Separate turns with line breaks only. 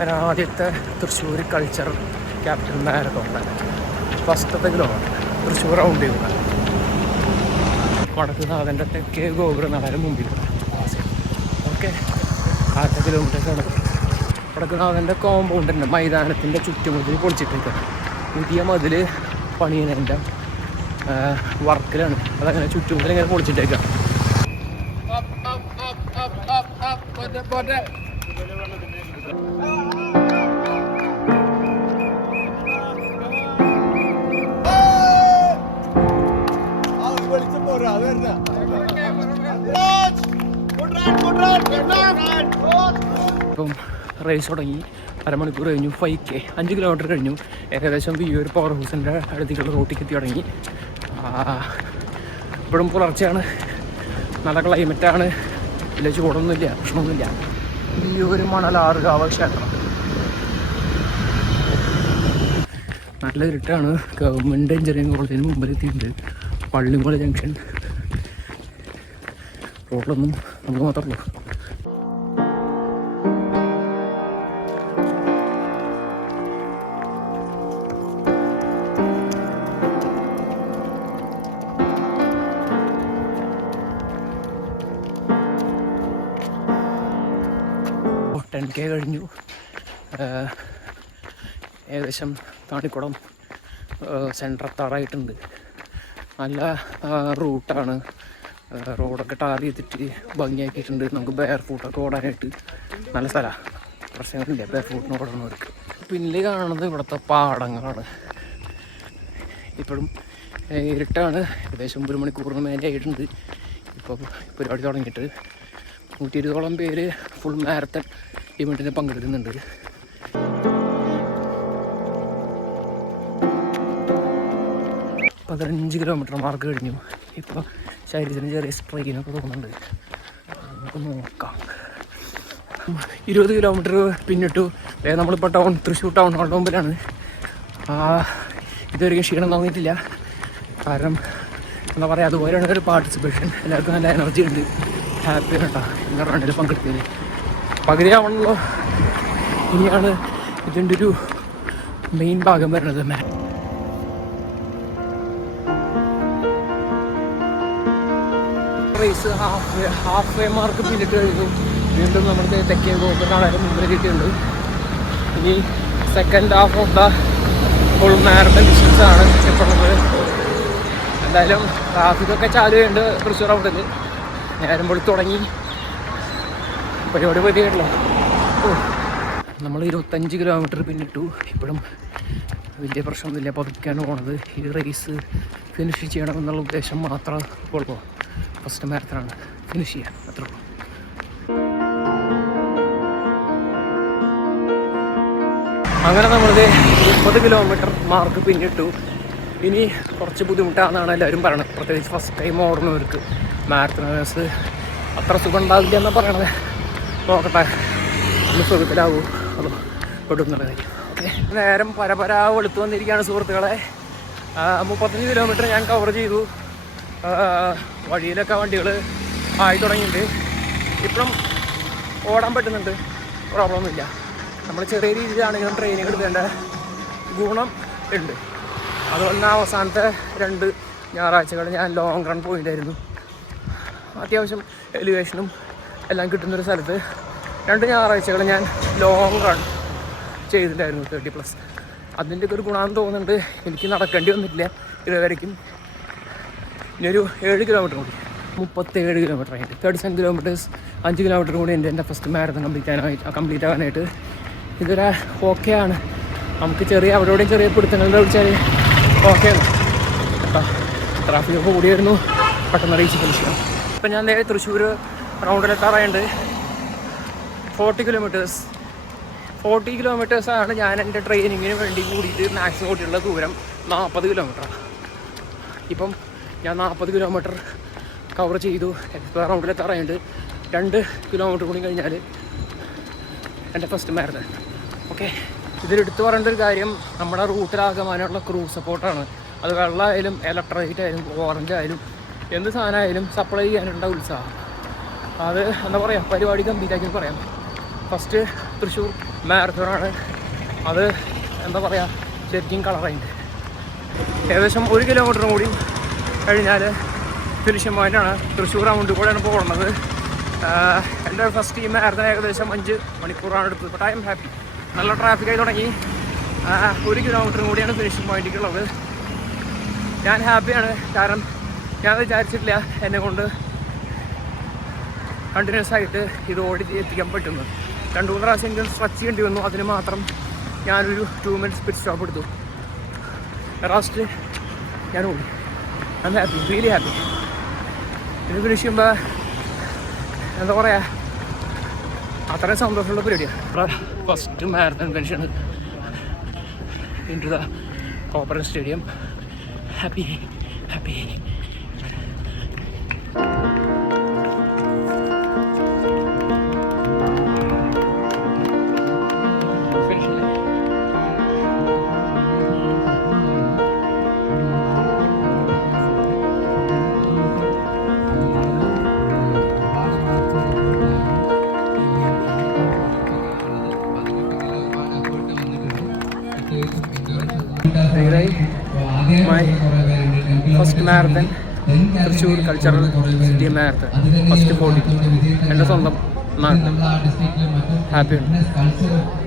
ആദ്യത്തെ Thrissur culture captain എന്നായിരുന്നു ഫസ്റ്റത്തെ കിലോമീറ്റർ തൃശ്ശൂർ റൗണ്ട് ചെയ്യുക വടക്കുനാഥന്റെ തെക്കേ ഗോപുര നടന് മുമ്പിൽ ഓക്കെ ആദ്യത്തെ കിലോമീറ്റേഴ്സാണ് കോമ്പൗണ്ട് തന്നെ മൈതാനത്തിന്റെ ചുറ്റുമതിൽ പൊളിച്ചിട്ടേക്കാണ് പുതിയ മതിൽ പണിയുന്നതിന്റെ വർക്കിലാണ് അതങ്ങനെ ചുറ്റുമതിൽ ഇങ്ങനെ പൊളിച്ചിട്ടേക്കാണ് ഇപ്പം റേസ് തുടങ്ങി. അരമണിക്കൂർ കഴിഞ്ഞു. ഫൈവ് കെ അഞ്ച് കിലോമീറ്റർ കഴിഞ്ഞു. ഏകദേശം ഈ ഒരു പവർ ഹൗസിന്റെ അടുത്തേക്കുള്ള റോട്ടിലേക്ക് എത്തി തുടങ്ങി. ഇപ്പോഴും പുലർച്ചെയാണ്. നല്ല ക്ലൈമറ്റാണ് വലിയ ചൂടൊന്നുമില്ല പ്രശ്നമൊന്നുമില്ല വിയൂർ മണലാറുകാവ് ക്ഷേത്രം. നല്ല ഇരുട്ടാണ് ഗവൺമെന്റ് എഞ്ചിനീയറിംഗ് കോളേജിന് മുമ്പിൽ എത്തിയിട്ടുണ്ട് പള്ളിമല ജംഗ്ഷൻ. റോഡിലൊന്നും നമുക്ക് മാത്രമേ ടെൻ കെ കഴിഞ്ഞു. ഏകദേശം താണിക്കുളം സെന്റർ എത്താറായിട്ടുണ്ട് നല്ല റൂട്ടാണ്. റോഡൊക്കെ ടാർ ചെയ്തിട്ട് ഭംഗിയാക്കിയിട്ടുണ്ട്. നമുക്ക് ബെയർ ഫൂട്ടൊക്കെ ഓടാനായിട്ട് നല്ല സ്ഥലമാണ് പ്രശ്നങ്ങളില്ല ബെയർ ഫൂട്ടിന് ഓടുന്നവർക്ക് പിന്നിൽ കാണുന്നത് ഇവിടുത്തെ പാടങ്ങളാണ്. ഇപ്പോഴും ഇരുട്ടാണ്. ഏകദേശം ഒരു മണിക്കൂറിന് മേലെ ആയിട്ടുണ്ട് ഇപ്പോൾ പരിപാടി തുടങ്ങിയിട്ട് നൂറ്റി ഇരുപതോളം പേര് ഫുൾ മാരത്തൺ ഇവന്റിന് പങ്കെടുക്കുന്നുണ്ട്. പതിനഞ്ച് കിലോമീറ്റർ മാർക്ക് കഴിഞ്ഞു. ഇപ്പോൾ ശരീരത്തിന് ചെറിയ സ്ട്രൈക്കിനൊക്കെ തോന്നുന്നുണ്ട്. നമുക്ക് നോക്കാം. ഇരുപത് കിലോമീറ്റർ പിന്നിട്ടു. നമ്മളിപ്പോൾ ടൗൺ തൃശ്ശൂർ ടൗൺ ഹാളിന്റെ മുമ്പിലാണ്. ഇതുവരെയും ക്ഷീണം തോന്നിയിട്ടില്ല. കാരണം എന്താ പറയുക അതുപോലെയാണ് ഒരു പാർട്ടിസിപ്പേഷൻ എല്ലാവർക്കും നല്ല എനർജി ഉണ്ട്. ഹാപ്പി കേട്ടോ ഇങ്ങനെ റണ്ണിൽ പങ്കെടുത്തതിൽ? പകുതിയാവണല്ലോ. ഇനിയാണ് ഇതിന്റെ ഒരു മെയിൻ ഭാഗം വരുന്നത് മാ race half halfway mark പിന്നിട്ട് കഴിഞ്ഞു. വീണ്ടും നമ്മുടെ തെക്കേ ഗോപുരനാളെ മുമ്പിൽ കിട്ടിയിട്ടുണ്ട്. ഇനി second half of the full marathon distance ആണ് ഇപ്പോൾ എന്തായാലും ട്രാഫിക്കൊക്കെ ചാലുണ്ട് തൃശ്ശൂർ റൗണ്ടിൽ നേരം പൊളി തുടങ്ങി. പരിപാടി പറ്റിയിട്ടില്ല നമ്മൾ ഇരുപത്തഞ്ച് കിലോമീറ്റർ പിന്നിട്ടു. ഇപ്പോഴും വലിയ പ്രശ്നമൊന്നുമില്ല. പതുക്കെയാണ് പോണത്. ഈ റേസ് ഫിനിഷ് ചെയ്യണം എന്നുള്ള ഉദ്ദേശം മാത്രമേ ഉള്ളൂ. ഫസ്റ്റ് മാരത്തനാണ് ഫിനിഷ് ചെയ്യാൻ. അത്രേ അങ്ങനെ നമ്മളിത് മുപ്പത് കിലോമീറ്റർ മാർക്ക് പിന്നിട്ടു. ഇനി കുറച്ച് ബുദ്ധിമുട്ടാണെന്നാണ് എല്ലാവരും പറയുന്നത് പ്രത്യേകിച്ച് ഫസ്റ്റ് ടൈം ഓടുന്നവർക്ക് മാരത്തണേഴ്സ് അത്ര സുഖം ഉണ്ടാവില്ല എന്നാണ് പറയണത്. നോക്കട്ടെ. ഒന്ന് സുഖത്തിലാവൂ. അതോ പെടും എന്നുള്ള കാര്യം ഓക്കെ. നേരം പരപര വെളുത്തു വന്നിരിക്കുകയാണ് സുഹൃത്തുക്കളെ. മുപ്പത്തഞ്ച് കിലോമീറ്റർ ഞാൻ കവർ ചെയ്തു. വഴിയിലൊക്കെ വണ്ടികൾ ആയി തുടങ്ങിയിട്ടുണ്ട്. ഇപ്പോഴും ഓടാൻ പറ്റുന്നുണ്ട്. പ്രോബ്ലം ഒന്നുമില്ല നമ്മൾ ചെറിയ രീതിയിലാണെങ്കിലും ട്രെയിനിങ് എടുക്കേണ്ട ഗുണം ഉണ്ട്. തന്നെ അവസാനത്തെ രണ്ട് ഞായറാഴ്ചകൾ ഞാൻ ലോങ് റൺ പോയിട്ടായിരുന്നു അത്യാവശ്യം എലിവേഷനും എല്ലാം കിട്ടുന്നൊരു സ്ഥലത്ത് രണ്ട് ഞായറാഴ്ചകൾ ഞാൻ ലോങ് റൺ ചെയ്തിട്ടായിരുന്നു തേർട്ടി പ്ലസ് അതിന്റെ ഒക്കെ ഒരു ഗുണമെന്ന് തോന്നുന്നുണ്ട്. എനിക്ക് നടക്കേണ്ടി വന്നിട്ടില്ല. ഇതുവരേക്കും ഇനിയൊരു ഏഴ് കിലോമീറ്റർ കൂടി. മുപ്പത്തേഴ് കിലോമീറ്റർ ആയിട്ട്. തേർട്ടി സെവൻ കിലോമീറ്റേഴ്സ് അഞ്ച് കിലോമീറ്റർ കൂടി എന്റെ എന്റെ ഫസ്റ്റ് മാരത്തൺ കംപ്ലീറ്റ് ആകാനായിട്ട് കംപ്ലീറ്റ് ആകാനായിട്ട് ഇതൊരു ഓക്കെയാണ് നമുക്ക് ചെറിയ അവിടെ ചെറിയ പിടുത്തങ്ങളുടെ വിളിച്ചാൽ കേട്ടോ ട്രാഫിക്കൊക്കെ കൂടിയായിരുന്നു. പെട്ടെന്ന് റീച്ച് ഫിനിഷ് ചെയ്യാം. ഇപ്പം ഞാൻ നേരെ തൃശ്ശൂർ റൗണ്ടിലെത്താറായുണ്ട് ഫോർട്ടി കിലോമീറ്റേഴ്സ് ഫോർട്ടി കിലോമീറ്റേഴ്സാണ് ഞാൻ എന്റെ ട്രെയിനിങ്ങിന് വേണ്ടി കൂടിയിട്ട് മാക്സിമം കൂടിയുള്ള ദൂരം നാൽപ്പത് കിലോമീറ്ററാണ് ഇപ്പം ഞാൻ നാൽപ്പത് കിലോമീറ്റർ കവർ ചെയ്തു. എക്സ്പ്ലോർ റൗണ്ടിലെത്താറായുണ്ട് രണ്ട് കിലോമീറ്റർ കൂടി കഴിഞ്ഞാൽ എന്റെ ഫസ്റ്റ് മാരത്തൺ ഓക്കെ. ഇതിലെടുത്ത് പറയേണ്ട ഒരു കാര്യം നമ്മുടെ റൂട്ടിലാകമാനുള്ള ക്രൂ സപ്പോർട്ടാണ് അത് വെള്ളമായാലും ഇലക്ട്രിക് ആയാലും ഓറഞ്ച് ആയാലും എന്ത് സാധനമായാലും സപ്ലൈ ചെയ്യാനുള്ള ഉത്സാഹം. അത് എന്താ പറയുക പരിപാടി കംപ്ലീറ്റ് ആക്കി പറയാം. ഫസ്റ്റ് തൃശ്ശൂർ മാരത്തോണാണ് അത് എന്താ പറയുക ശരിക്കും കളറായിട്ട് ഏകദേശം ഒരു കിലോമീറ്ററും കൂടി കഴിഞ്ഞാൽ ഫിനിഷിംഗ് പോയിന്റാണ് തൃശ്ശൂർ റൗണ്ടിൽ കൂടെയാണ് പോകുന്നത് എന്റെ ഫസ്റ്റ് ടീം ആയിരുന്നു ഏകദേശം അഞ്ച് മണിക്കൂറാണ് എടുത്തത് ബട്ട് ഐ എം ഹാപ്പി നല്ല ട്രാഫിക്കായി തുടങ്ങി. ഒരു കിലോമീറ്ററും കൂടിയാണ് ഫിനിഷിംഗ് പോയിന്റിലേക്കുള്ളത് ഞാൻ ഹാപ്പിയാണ് കാരണം ഞാൻ വിചാരിച്ചിട്ടില്ല എന്നെ കൊണ്ട് കണ്ടിന്യൂസ് ആയിട്ട് ഇത് ഓടി എത്തിക്കാൻ പറ്റുന്നു. രണ്ട് മൂന്ന് പ്രാവശ്യം എനിക്ക് സ്ട്രെച്ച് ചെയ്യേണ്ടി വന്നു. അതിന് മാത്രം ഞാനൊരു ടു മിനിറ്റ്സ് പിറ്റ് സ്റ്റോപ്പ് എടുത്തു. ലാസ്റ്റ് ഞാൻ ഓടി. ഐ ഹാപ്പി റിയലി ഹാപ്പി ഇത് ഫിനിഷ് ചെയ്യുമ്പോൾ എന്താ പറയുക അത്രയും സന്തോഷമുള്ള പരിപാടിയാണ്. First marathon ഫിനിഷാണ് into the corporate stadium. Happy happy first marathon Thrissur cultural city marathon first forty എന്റെ സ്വന്തം ഹാപ്പി ഹാപ്പിയുണ്ട്